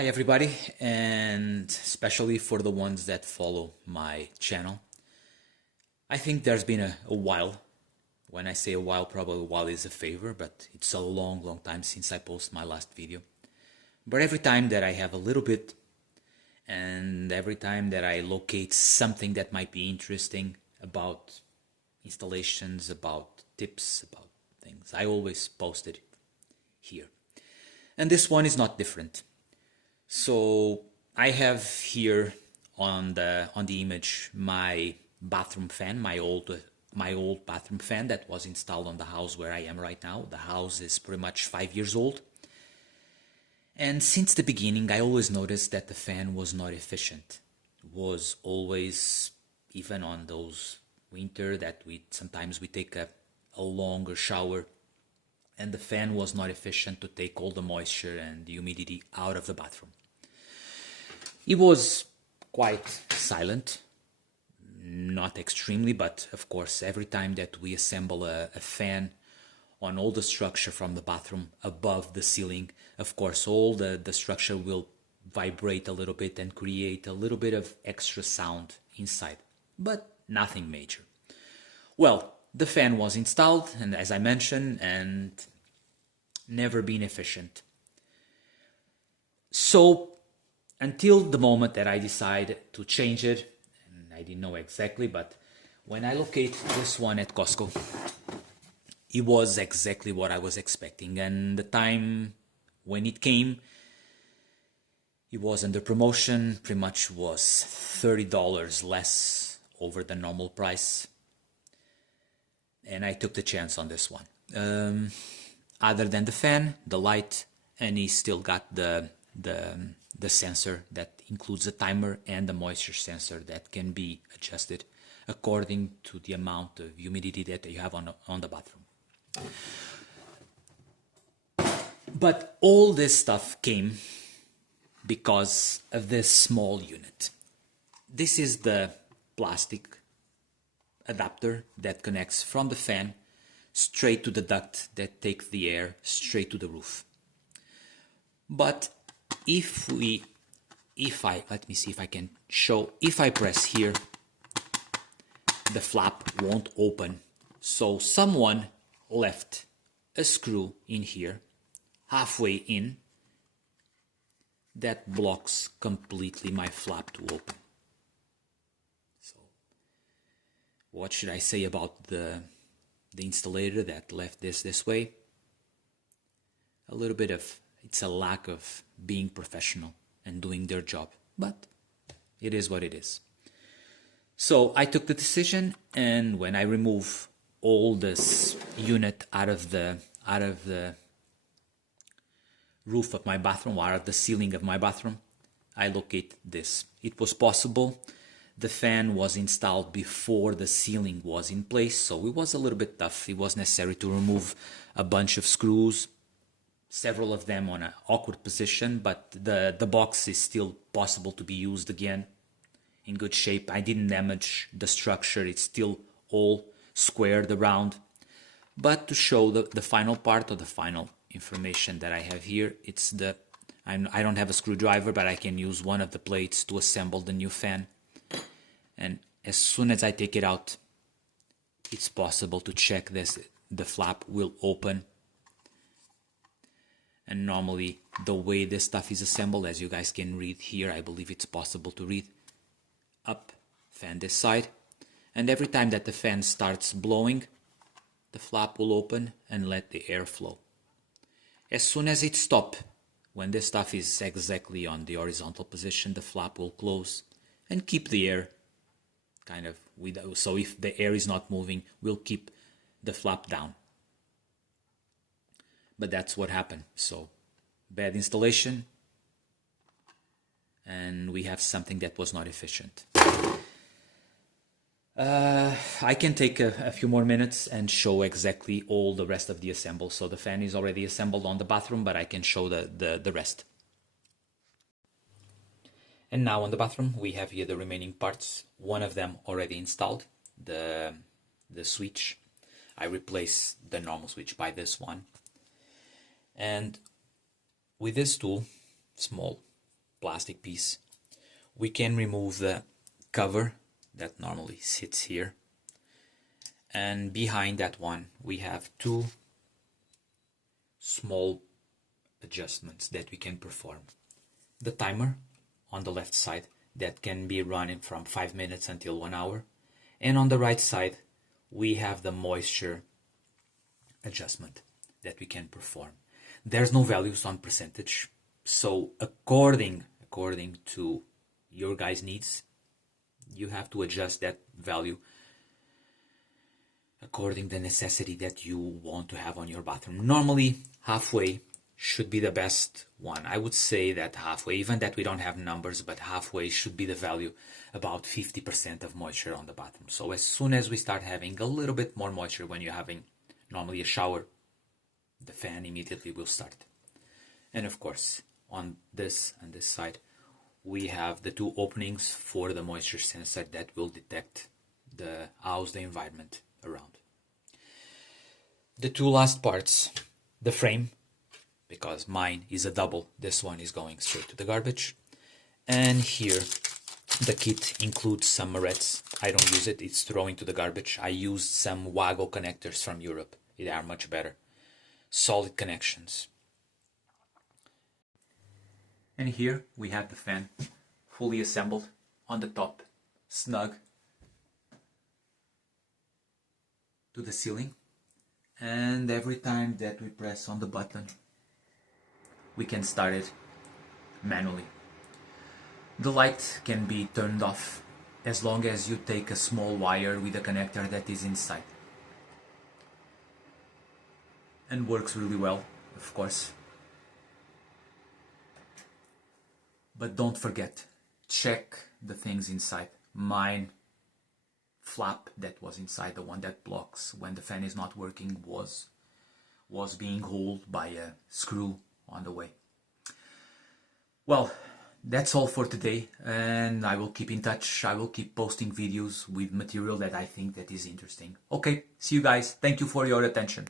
Hi everybody, and especially for the ones that follow my channel. I think there's been a while. When I say a while, probably a while is a favor, but it's a long time since I posted my last video. But every time that I have a little bit, and every time that I locate something that might be interesting about installations, about tips, about things, I always post it here. And this one is not different. So I have here on the image my bathroom fan, my old bathroom fan that was installed on the house where I am right now. The house is pretty much 5 years old. And since the beginning, I always noticed that the fan was not efficient. It was always, even on those winter that sometimes we take a longer shower, and the fan was not efficient to take all the moisture and the humidity out of the bathroom. It was quite silent, not extremely, but of course every time that we assemble a fan on all the structure from the bathroom above the ceiling, of course all the structure will vibrate a little bit and create a little bit of extra sound inside, but nothing major. Well, the fan was installed, and as I mentioned, and never been efficient. So until the moment that I decided to change it, and I didn't know exactly, but when I locate this one at Costco, it was exactly what I was expecting. And the time when it came, it was under promotion, pretty much was $30 less over the normal price. And I took the chance on this one. Other than the fan, the light, and he still got the sensor that includes a timer and the moisture sensor that can be adjusted according to the amount of humidity that you have on the bathroom. But all this stuff came because of this small unit. This is the plastic adapter that connects from the fan straight to the duct that takes the air straight to the roof. But let me see if I can show, if I press here, the flap won't open. So someone left a screw in here, halfway in, that blocks completely my flap to open. So what should I say about the installer that left this way? A little bit of, it's a lack of being professional and doing their job, but it is what it is. So I took the decision, and when I remove all this unit out of the roof of my bathroom, or out of the ceiling of my bathroom, I locate this. It was possible. The fan was installed before the ceiling was in place, so it was a little bit tough. It was necessary to remove a bunch of screws, several of them on an awkward position, but the box is still possible to be used again in good shape. I didn't damage the structure. It's still all squared around. But to show the final part, or the final information that I have here, it's I don't have a screwdriver, but I can use one of the plates to assemble the new fan. And as soon as I take it out, it's possible to check this. The flap will open. And normally the way this stuff is assembled, as you guys can read here, I believe it's possible to read, up, fan this side. And every time that the fan starts blowing, the flap will open and let the air flow. As soon as it stops, when this stuff is exactly on the horizontal position, the flap will close and keep the air kind of, so if the air is not moving, we'll keep the flap down. But that's what happened. So bad installation, and we have something that was not efficient. I can take a few more minutes and show exactly all the rest of the assembly. So the fan is already assembled on the bathroom, but I can show the rest. And now on the bathroom, we have here the remaining parts. One of them already installed, the switch. I replaced the normal switch by this one. And with this tool, small, plastic piece. We can remove the cover that normally sits here, and behind that one we have two small adjustments that we can perform. The timer on the left side that can be running from 5 minutes until 1 hour, and on the right side we have the moisture adjustment that we can perform. There's no values on percentage, so according to your guys' needs, you have to adjust that value according to the necessity that you want to have on your bathroom. Normally halfway should be the best one. I would say that halfway, even that we don't have numbers, but halfway should be the value, about 50% of moisture on the bathroom. So as soon as we start having a little bit more moisture when you're having normally a shower, the fan immediately will start. And of course, on this side, we have the two openings for the moisture sensor that will detect how's the environment around. The two last parts, the frame, because mine is a double, this one is going straight to the garbage. And here the kit includes some morettes. I don't use it, it's thrown into the garbage. I used some Wago connectors from Europe. They are much better. Solid connections. And here we have the fan fully assembled on the top, snug to the ceiling. And every time that we press on the button, we can start it manually. The light can be turned off as long as you take a small wire with a connector that is inside. And works really well, of course. But don't forget, check the things inside. Mine flap that was inside, the one that blocks when the fan is not working, was being held by a screw on the way. Well, that's all for today, and I will keep in touch. I will keep posting videos with material that I think that is interesting. Okay, see you guys. Thank you for your attention.